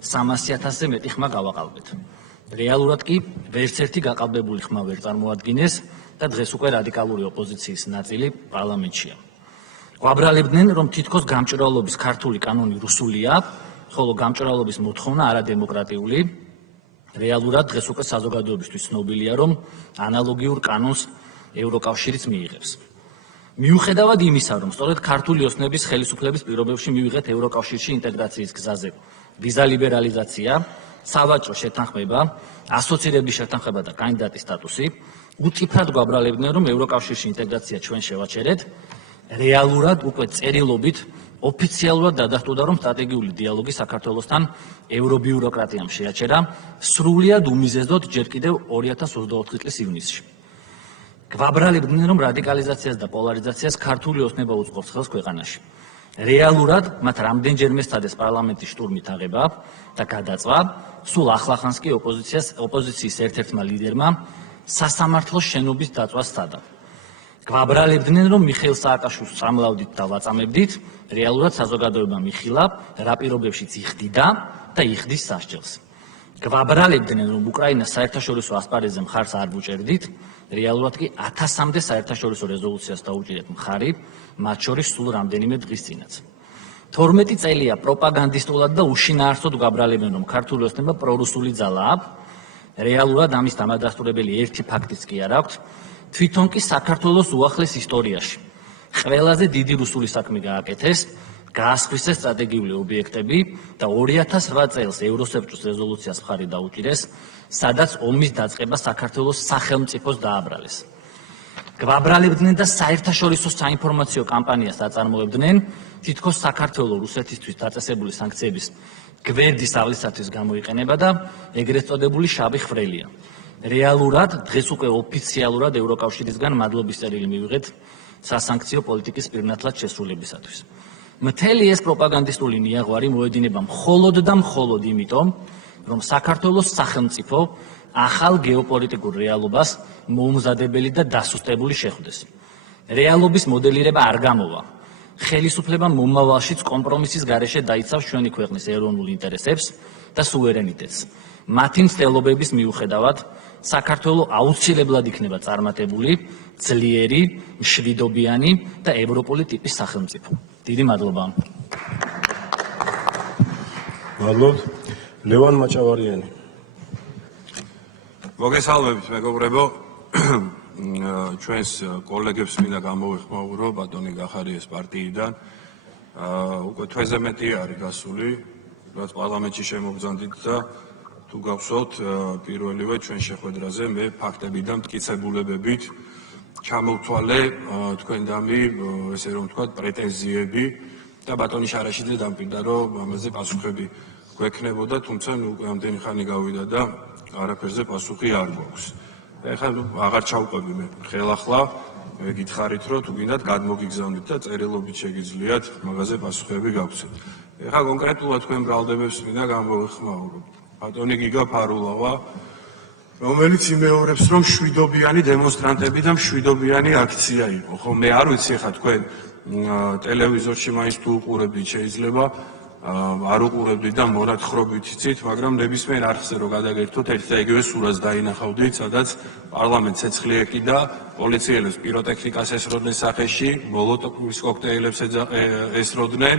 300,000-ზე მეტი ხმა გავაყალბეთ. რეალურად კი ვერც ერთი გაყალბებული ხმა ვერ წარმოადგინეს და დღეს უკვე რადიკალური ოპოზიციის ნაწილი პარლამენტშია. გვაბრალებდნენ, რომ თითქოს გამჭვირვალობის ქართული კანონი რუსულია, ხოლო გამჭვირვალობის მოთხოვნა არადემოკრატიული. რეალურად დღეს უკვე საზოგადოებისთვის ცნობილია, რომ ანალოგიურ კანონს ევროკავშირიც მიიღებს. მიუხედავად იმისა, რომ სწორედ ქართული ოცნების ხელისუფლების პირობებში მივიღეთ ევროკავშირში ინტეგრაციის გზაზე ვიზა ლიბერალიზაცია, სავაჭრო შეთანხმება, ასოცირების შეთანხმება და კანდიდატის სტატუსი, უწიფრად გვაბრალებდნენ, რომ ევროკავშირში ინტეგრაცია ჩვენ შევაჩერეთ, რეალურად უკვე წერილობით ოფიციალურად დადასტურდა, რომ სტრატეგიული დიალოგი საქართველოსთან ევრობიუროკრატიამ შეაჩერა, სრულიად უმიზეზოდ ჯერ კიდევ 2024 წლის ივნისში. გვაბრალებდნენ, რომ რადიკალიზაციას და პოლარიზაციას ქართული ოცნება უწყობს ხელს ქვეყანაში. რეალურად მათ რამდენჯერმე სცადეს პარლამენტის შტურმით აღება და გადაწვა, სულ ახლახანს კი ოპოზიციის ერთ-ერთმა ლიდერმა სასამართლოს შენობის დაწვას სცადა. გვაბრალებდნენ, რომ მიხეილ სააკაშვილს წამლავდით და ვაწამებდით, რეალურად საზოგადოება მიხილა, რა პირობებშიც იხდიდა და იხდის სასჯელს. გვაბრალებდნენ, რომ უკრაინას საერთაშორისო ასპარეზზე მხარს არ ვუჭერდით, რეალურად კი 1000-მდე საერთაშორისო რეზოლუციას დაუჭირეთ მხარი, მათ შორის სულ რამდენიმე დღის წინაც. 12 წელია პროპაგანდისტულად და უშინაარსოდ გვაბრალებენ, რომ ქართული ოცნება პრორუსული ძალაა. რეალურად ამის დამადასტურებელი ერთი ფაქტიც კი არ აქვს. თვითონ კი საქართველოს უახლეს ისტორიაში ყველაზე დიდი რუსული საქმე გააკეთეს, გაასხვისეს სტრატეგიული ობიექტები და 2008 წელს ევროსაბჭოს რეზოლუციას მხარი დაუჭირეს, სადაც ომის დაწყება საქართველოს სახელმწიფოს დააბრალეს. გვაბრალებდნენ და საერთაშორისო საინფორმაციო კამპანიას აწარმოებდნენ, თითქოს საქართველოს რუსეთისთვის დაწესებული სანქციების გვერდის ავლისათვის გამოიყენება და ეგრეთ წოდებული შავი ხვრელია. რეალურად დღეს უკვე ოფიციალურად ევროკავშირისგან მადლობის წერილი მივიღეთ სასანქციო პოლიტიკის პირნათლად შესრულებისათვის. მთელი ეს პროპაგანდისტული ნიაღვარი მოედინება მხოლოდ და მხოლოდ იმიტომ, რომ საქართველოს სახელმწიფო ახალ გეოპოლიტიკურ რეალობას მოუმზადებელი და დასუსტებული შეხვდეს. რეალობის მოდელირება არ გამოვა. ხელისუფლება მომავალშიც კომპრომისის გარეშე დაიცავს ჩვენი ქვეყნის ეროვნულ ინტერესებს და სუვერენიტეტს. მათი მცდელობების მიუხედავად, საქართველო აუცილებლად იქნება წარმატებული, ძლიერი, მშვიდობიანი და ევროპული ტიპის სახელმწიფო. დიდი მადლობა. მადლობთ. ლევან მაჭავარიანი. მოგესალმებით, მეგობრებო. ჩვენს კოლეგებს მინდა გამოვეხმაურო ბატონი გახარიეს პარტიიდან. უკვე თვეზე მეტი არის გასული, რაც პარლამენტში შემოგზანდით და თუ გახსოვთ პირველივე ჩვენ შეხვედრაზე მე ფაქტები და მტკიცებულებებით ჩამოვთვალე თქვენდამი ესე რომ ვთქვათ პრეტენზიები და ბატონი შარაშიძე დამკვიდრა რომ ამაზე პასუხები გვექნებოდა, თუმცა ნუ ამდენი ხანი გავიდა და არაფერზე პასუხი არ გვაქვს. ეხლა აღარ ჩავყვები მე ხელახლა გითხარით რომ თუ გინდათ გადმოგიგზავნით და წერილობით შეგიძლიათ მაგაზე პასუხები გავცეთ. ეხლა კონკრეტულად თქვენ ბრალდებებს მინდა გამოვეხმაურო. ბატონი გიგა ფარულავა, რომელიც იმეორებს, რომ მშვიდობიანი დემონსტრანტები და მშვიდობიანი აქცია იყო. ხო, მე არ ვიცი ხა თქვენ ტელევიზორში მაინც თუ უყურებდით შეიძლება არ უყურებდით და მონათხრობით იცით, მაგრამ ნებისმიერ არხზე რო გადაგერთოთ ერთ და იგივე სურათს დაინახავდით, სადაც პარლამენტს ცეცხლი ეკიდა, პოლიციელებს პიროტექნიკას ესროდნენ სახეში, მოლოტოვის კოქტეილებს ესროდნენ,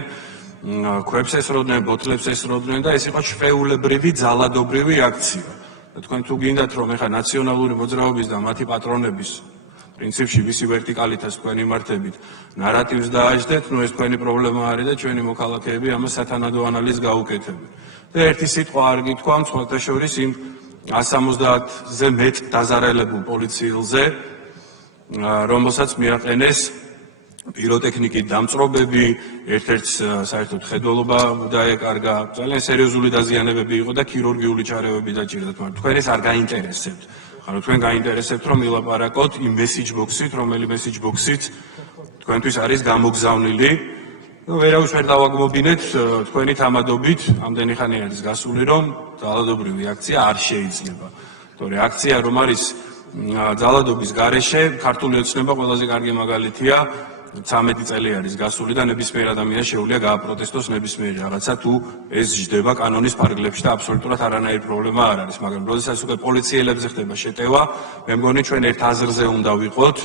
ქვებს ესროდნენ, ბოთლებს ესროდნენ და ეს იყო ჩვეულებრივი ძალადობრივი აქცია. თქვენ თუ გინდათ რომ ეხა ნაციონალური მოძრაობის და მათი პატრონების პრინციპში ვისი ვერტიკალითაც თქვენ იმართებით ნარატივს დააჯდეთ, ნუ ეს თქვენი პრობლემა არის და ჩვენი მოქალაქეები ამას სათანადო ანალიზს გაუკეთებენ. და ერთი სიტყვა არ გითქვა, სხვათა შორის იმ 170-ზე მეტ დაზარალებულ პოლიციელზე, რომელსაც მიაყენეს პიროტექნიკით დამწრობები, ერთ-ერთ საერთოდ ხედველობა დაეკარგა, ძალიან სერიოზული დაზიანებები იყო და ქირურგიული ჩარევები დაჭირდათ, მაგრამ თქვენ ეს არ გაინტერესებთ. ანუ თქვენ გაინტერესებთ რომ ილაპარაკოთ იმ მესიჯ ბოქსით, რომელი მესიჯ ბოქსით თქვენთვის არის გამოგზავნილი. ნუ ვერავის ვერ დავაგმობინეთ თქვენი თამადობით, ამდენი ხანი არის გასული რომ ძალადობრივი აქცია არ შეიძლება. თორე აქცია რომ არის ძალადობის გარეშე, ქართული ოცნება ყველაზე კარგი მაგალითია. 13 წელი არის გასული და ნებისმიერ ადამიანს შეუძლია გააპროტესტოს ნებისმიერი რაღაცა თუ ეს ჯდება კანონის ფარგლებში და აბსოლუტურად არანაირი პრობლემა არ არის, მაგრამ როდესაც უკვე პოლიციელებზე ხდება შეტევა, მე მგონი ჩვენ ერთ აზრზე უნდა ვიყოთ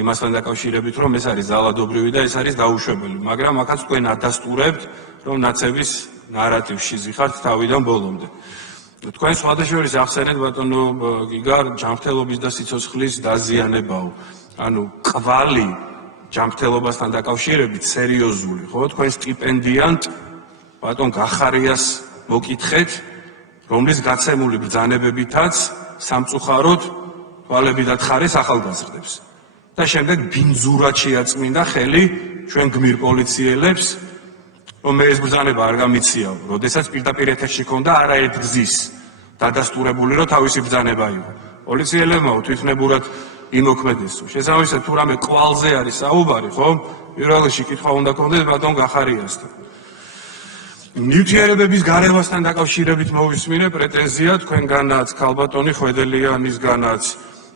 იმასთან დაკავშირებით, რომ ეს არის ძალადობრივი და ეს არის დაუშვებელი, მაგრამ აქაც თქვენ ადასტურებთ, რომ ნაცების ნარატივში ზიხართ თავიდან ბოლომდე. თქვენ სხვადასხვა ახსენეთ ბატონო გიგარ ჯანმრთელობის და სიცოცხლის დაზიანებაო. ანუ კვალი ჯანმრთელობასთან დაკავშირებით სერიოზული, ხო? თქვენ სტიპენდიანტ ბატონ გახარიას მოკითხეთ, რომლის გაცემული ბრძანებებითაც სამწუხაროდ თვალები დათხარეს ახალგაზრდებს. და შემდეგ ბინძურად შეაწმინდა ხელი ჩვენ გმირ პოლიციელებს, რომ მე ეს ბრძანება არ გამიციაო, როდესაც პირდაპირ ეთერში ქონდა არაერთგზის დადასტურებული, რომ თავისი ბრძანება იყო. პოლიციელებმა თვითნებურად იმოქმედეს. შესაბამისად, თუ რამე კვალზე არის საუბარი, ხო? პირველ რიგში კითხვა უნდა გქონდეს ბატონ გახარიასთან. ნივთიერებების გარევასთან დაკავშირებით მოვისმინე პრეტენზია თქვენგანაც, ქალბატონი ხვედელიანისგანაც.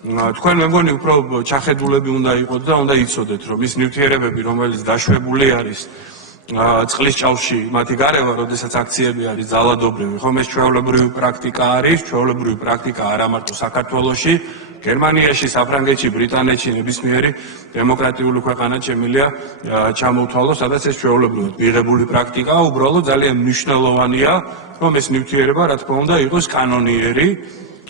თქვენ მე მგონი უფრო ჩახედულები უნდა იყოთ და უნდა იცოდეთ, რომ ის ნივთიერებები, რომელიც დაშვებული არის წყლის ჭაუში მათი გარევა, როდესაც აქციები არის ძალადობრივი, ხომ ეს ჩვეულებრივი პრაქტიკა არის, ჩვეულებრივი პრაქტიკა არა მარტო საქართველოში, გერმანიაში, საფრანგეთში, ბრიტანეთში, ნებისმიერი დემოკრატიული ქვეყანა შემიძლია ჩამოთვალოს, სადაც ეს ჩვეულებრივად მიღებული პრაქტიკაა, უბრალოდ ძალიან მნიშვნელოვანია, რომ ეს ნივთიერება, რა თქმა უნდა, იყოს კანონიერი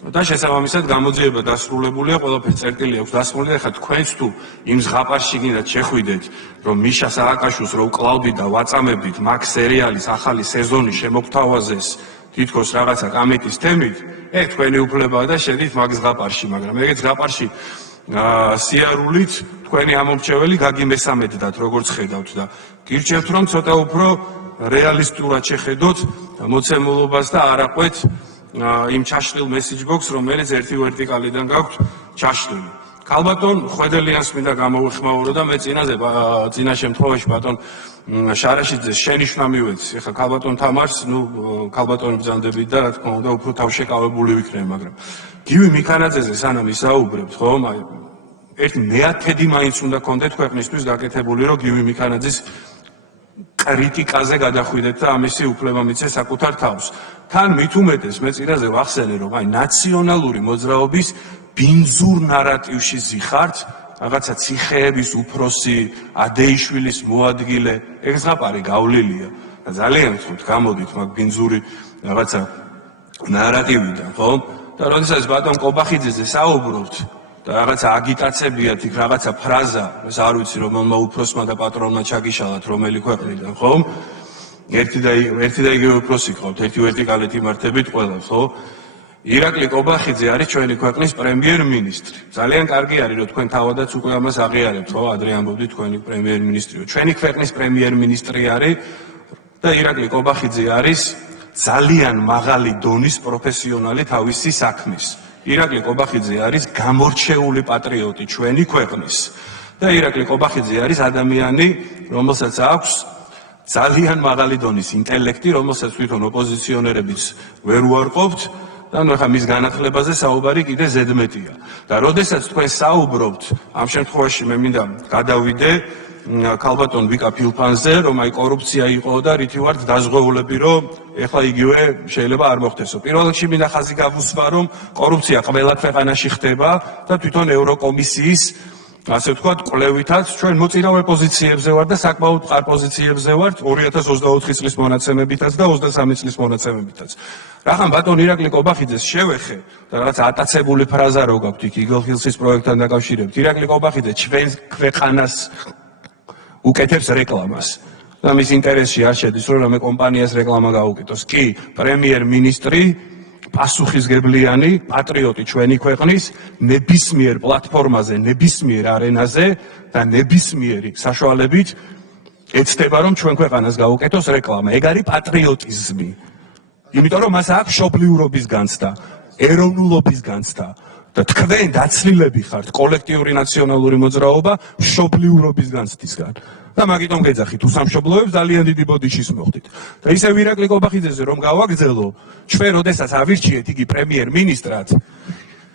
და შესაბამისად გამოძიება დასრულებულია, ყველაფერი წერტილი აქვს დასმული და ხა თქვენც თუ იმ ზღაპარში გინდათ შეხვიდეთ, რომ მიშა სააკაშვილს რო ვკლავდით და ვაწამებდით მაგ სერიალის ახალი სეზონი შემოგთავაზეს თითქოს რაღაცა კამეტის თემით, თქვენი უფლებაა და შედით მაგ ზღაპარში, მაგრამ ეგეც ზღაპარში სიარულით თქვენი ამომრჩეველი გაგიმესამედდათ, როგორც ხედავთ და გირჩევთ, რომ ცოტა უფრო რეალისტურად შეხედოთ მოცემულობას და არ აყვეთ იმ ჩაშლილ message box, რომელიც ერთი ვერტიკალიდან გაქვთ ჩაშლილი. ქალბატონ ხვედელიანს მინდა გამოვიხმაურო და მე წინა შემთხვევაში ბატონ შარაშიძეს შენიშვნა მივეცი. ეხლა ქალბატონ თამარს, ქალბატონი ბრძანდებით და რა თქმა უნდა უფრო თავშეკავებული ვიქნები, მაგრამ გივი მიქანაძეზე სანამ ისაუბრებთ, ხო? ერთ მეათედი მაინც უნდა გქონდეთ ქვეყნისთვის გაკეთებული, რომ გივი მიქანაძის კრიტიკაზე გადახვიდეთ და ამისი უფლება მიცე საკუთარ თავს. თან მით უმეტეს მე წინაზე ვახსენე, რომ აი ნაციონალური მოძრაობის ბინძურ ნარატივში ზიხართ, რაღაცა ციხეების უფროსი, ადეიშვილის მოადგილე, ეგ ზღაპარი გავლილია. და ძალიან ვთქვით, გამოდით მაგ ბინძური რაღაცა ნარატივიდან, ხო? და როდესაც ბატონ კობახიძეზე საუბრობთ და რაღაცა აგიტაციებიათ იქ რაღაცა ფრაზა, ეს არ ვიცი რომელმა უფროსმა და პატრონმა ჩაგიშალათ რომელი ქვეყნიდან, ხო? ერთი და იგივე უფროსი გყავთ, ერთი ვერტიკალით იმართებით ყველას, ხო? ირაკლი კობახიძე არის ჩვენი ქვეყნის პრემიერ-მინისტრი. ძალიან კარგი არის, რომ თქვენ თავადაც უკვე ამას აღიარებთ, ხო? ადრე ამბობდით თქვენი პრემიერ-მინისტრიო. ჩვენი ქვეყნის პრემიერ-მინისტრი არის და ირაკლი კობახიძე არის ძალიან მაღალი დონის პროფესიონალი თავისი საქმის. ირაკლი კობახიძე არის გამორჩეული პატრიოტი ჩვენი ქვეყნის. და ირაკლი კობახიძე არის ადამიანი, რომელსაც აქვს ძალიან მაღალი დონის ინტელექტი, რომელსაც თვითონ ოპოზიციონერებიც ვერ უარყოფთ და ახლა მის განათლებაზე საუბარი კიდე ზედმეტია. და როდესაც თქვენ საუბრობთ, ამ შემთხვევაში მე მინდა გადავიდე ქალბატონ ვიკა ფილფანზე, რომ აი კორუფცია იყო და რითი ვართ დაზღვეულები, რომ ეხლა იგივე შეიძლება არ მოხდესო. პირველ რიგში მინდა ხაზი გავუსვა, რომ კორუფცია ყველა ქვეყანაში ხდება და თვითონ ევროკომისიის ასე ვთქვათ, კვლევითაც ჩვენ მოწინავე პოზიციებზე ვართ და საკმაოდ მყარ პოზიციებზე ვართ 2024 წლის მონაცემებითაც და 23 წლის მონაცემებითაც. რახან ბატონ ირაკლი კობახიძეს შევეხე და რაღაც ატაცებული ფრაზა რო გაქვთ იქ იგელხილსის პროექტთან დაკავშირებით. ირაკლი კობახიძე ჩვენ ქვეყანას უკეთებს რეკლამას. და მის ინტერესში არ შედის, რომ რამე კომპანიას რეკლამა გაუკეთოს. კი, პრემიერ-მინისტრი პასუხისგებლიანი პატრიოტი ჩვენი ქვეყნის ნებისმიერ პლატფორმაზე, ნებისმიერ არენაზე და ნებისმიერი საშუალებით ეცდება, რომ ჩვენ ქვეყანას გაუკეთოს რეკლამა. ეგ არის პატრიოტიზმი. იმიტომ რომ მას აქვს მშობლიურობის განცდა, ეროვნულობის განცდა და თქვენ დაცლილები ხართ კოლექტიური ნაციონალური მოძრაობა მშობლიურობის განცდისგან. და მაგიტომ გეძახით უსამშობლოებს ძალიან დიდი ბოდიშის მოხდით. და ისე ირაკლი კობახიძეზე რომ გავაგზელო, ჩვენ როდესაც ავირჩიეთ იგი პრემიერ-მინისტრად,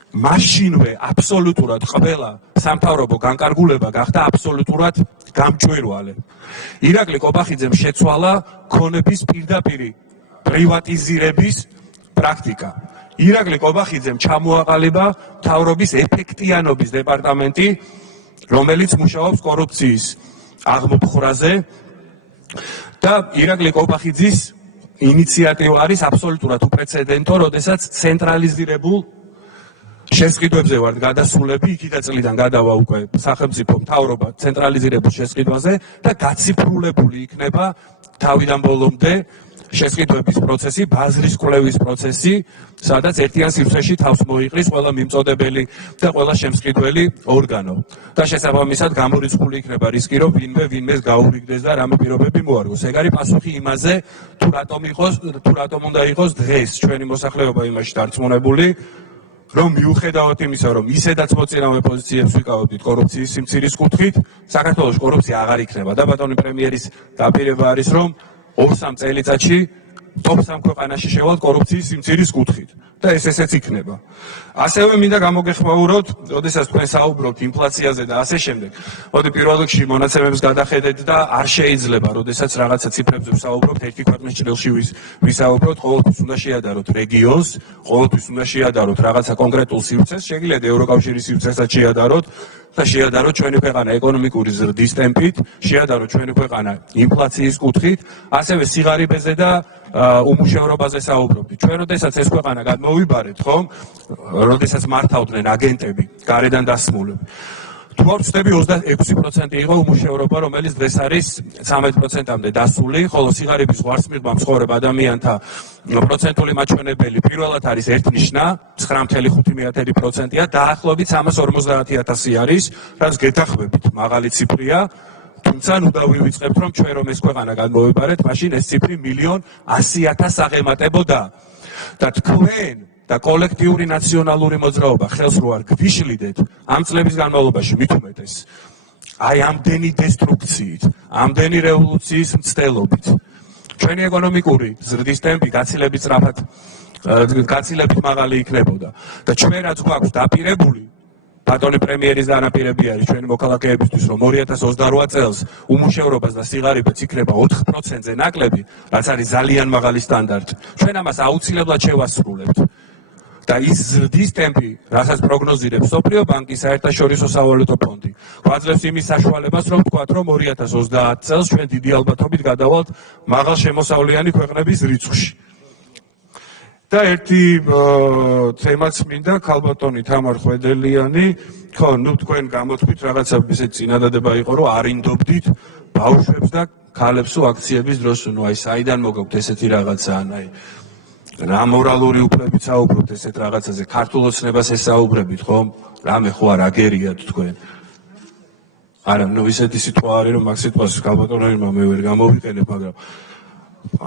მაშინვე აბსოლუტურად ყველა სამთავრობო განკარგულება გახდა აბსოლუტურად გამჭვირვალე. ირაკლი კობახიძემ შეცვალა ქონების პირდაპირი პრივატიზირების პრაქტიკა. ირაკლი კობახიძემ ჩამოაყალიბა მთავრობის ეფექტიანობის დეპარტამენტი, რომელიც მუშაობს კორუფციის აღმოფხვრაზე და ირაკლი კობახიძის ინიციატივა არის აბსოლუტურად უპრეცედენტო, როდესაც ცენტრალიზირებულ შესყიდვებზე ვართ გადასულები, იქიდან წლიდან გადავა უკვე სახელმწიფო მთავრობა ცენტრალიზირებულ შესყიდვაზე და გაციფრულებული იქნება თავიდან ბოლომდე შესყიდვების პროცესი, ბაზრის კვლევის პროცესი, სადაც ერთიან სივრცეში თავს მოიყრის ყველა მიმწოდებელი და ყველა შემსყიდველი ორგანო. და შესაბამისად გამორიცხული იქნება რისკი, რომ ვინმეს გაურიგდეს და რამე პირობები მოარგოს. ეგ არის პასუხი იმაზე, თუ რატომ უნდა იყოს დღეს ჩვენი მოსახლეობა იმაში დარწმუნებული, რომ მიუხედავად იმისა, რომ ისედაც მოწინავე პოზიციებს ვიკავებდით კორუფციის სიმცირის კუთხით, საქართველოს კორუფცია აღარ იქნება და ბატონი პრემიერის დაპირება არის, რომ 2-3 წელიწადში ტოპ 3 ქვეყანაში შევალთ კორუფციის სიმცირის კუთხით და ესეც იქნება. ასევე მინდა გამოგეხმაუროთ, როდესაც თქვენ საუბრობთ ინფლაციაზე და ასე შემდეგ. მოდი პირველ რიგში მონაცემებს გადახედეთ და არ შეიძლება, როდესაც რაღაცა ციფრებზე ვსაუბრობთ, ერთი ქვეყნის ჭრილში ვისაუბროთ, ყოველთვის უნდა შეადაროთ რეგიონს, ყოველთვის უნდა შეადაროთ რაღაცა კონკრეტულ სივრცეს, შეგიძლიათ ევროკავშირის სივრცესაც შეადაროთ და შეადაროთ ჩვენი ქვეყანა ეკონომიკური ზრდის ტემპით, შეადაროთ ჩვენი ქვეყანა ინფლაციის კუთხით, ასევე სიღარიბეზე და უმუშევრობაზე საუბრობთ. ჩვენ როდესაც ეს ქვეყანა გადმოვიბარეთ, ხომ? როდესაც მართავდნენ აგენტები, გარედან დასმულები. თუ არ ვცდები 26% იყო უმუშევრობა, რომელიც დღეს არის 13%-მდე დასული, ხოლო სიღარიბის ზღვარს მიღმა მცხოვრებ ადამიანთა პროცენტული მაჩვენებელი პირველად არის ერთნიშნა 9.5%-ია, დაახლოებით 350.000 არის, რაც გეთახმებით მაღალი ციფრია. თუმცა ნუ დავივიწყებთ, რომ ჩვენ რომ ეს ქვეყანა გადმოვიბარეთ, მაშინ ეს ციფრი 1.100.000 აღემატებოდა. და თქვენ და კოლექტიური ნაციონალური მოძრაობა ხელს რო არ გვიშლიდეთ ამ წლების განმავლობაში მით უმეტეს აი ამდენი დესტრუქციით, ამდენი რევოლუციის მცდელობით ჩვენი ეკონომიკური ზრდის ტემპი გაცილებით მაღალი იქნებოდა და ჩვენ რაც გვაქვს დაპირებული ბატონი პრემიერის განაპირები არის ჩვენი მოქალაქეებისთვის, რომ 2028 წელს უმუშევრობას და სიღარიბეც იქნება 4%-ზე ნაკლები, რაც არის ძალიან მაღალი სტანდარტი. ჩვენ ამას აუცილებლად შევასრულებთ. და ის ზრდის ტემპი, რასაც პროგნოზირებს მსოფლიო ბანკი, საერთაშორისო სავალუტო ფონდი, გვაძლევს იმის საშუალებას, რომ ვთქვათ, რომ 2030 წელს ჩვენ დიდი ალბათობით გადავალთ მაღალშემოსავლიანი ქვეყნების რიცხვში. და ერთი თემაც მინდა, ქალბატონი თამარ ხვედელიანი, ხო, ნუ თქვენ გამოთქვით რაღაცა ესეთ წინადადება იყო, რომ არინდობდით ბავშვებს და ქალებს აქციების დროს, ნუ აი საიდან მოგაქვთ ესეთი რაღაცა, აი რა მორალური უფლებით საუბრობთ ესეთ რაღაცაზე, ქართულ ოცნებას ესაუბრებით, ხო? რამე ხო არ აგერიათ თქვენ. არა, ნუ ისეთი სიტყვა არის, რომ მაგ სიტყვას ქალბატონებმა მე ვერ გამოვიყენებ, მაგრამ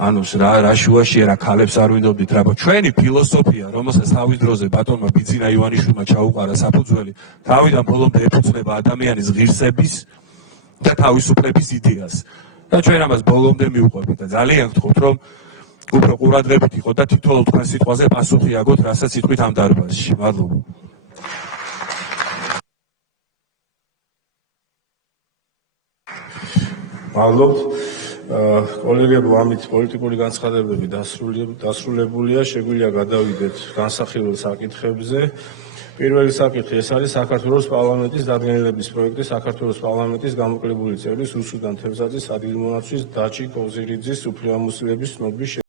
ანუ რა შუაშია რა ქალებს არ ვინდობდით რა ჩვენი ფილოსოფია რომელსაც თავის დროზე ბატონმა ბიძინა ივანიშვილმა ჩაუყარა საფუძველი თავიდან ბოლომდე ეფუძნება ადამიანის ღირსების და თავისუფლების იდეას და ჩვენ ამას ბოლომდე მივყვებით და ძალიან გთხოვთ რომ უფრო ყურადღებით იყოთ და თითოეულ თქვენ სიტყვაზე პასუხი აგოთ რასაც იტყვით ამ დარბაზში. მადლობა. მადლობთ. კოლეგებო, ამით პოლიტიკური განცხადებები დასრულებულია, შეგვიძლია გადავიდეთ განსახილველ საკითხებზე. პირველი საკითხი ეს არის საქართველოს პარლამენტის დადგენილების პროექტი საქართველოს პარლამენტის გამოკლებული წევრის რუსუდან თევზაძის ადგილმონაცვლის დაჩი კოზირიძის უფლებამოსილების ცნობის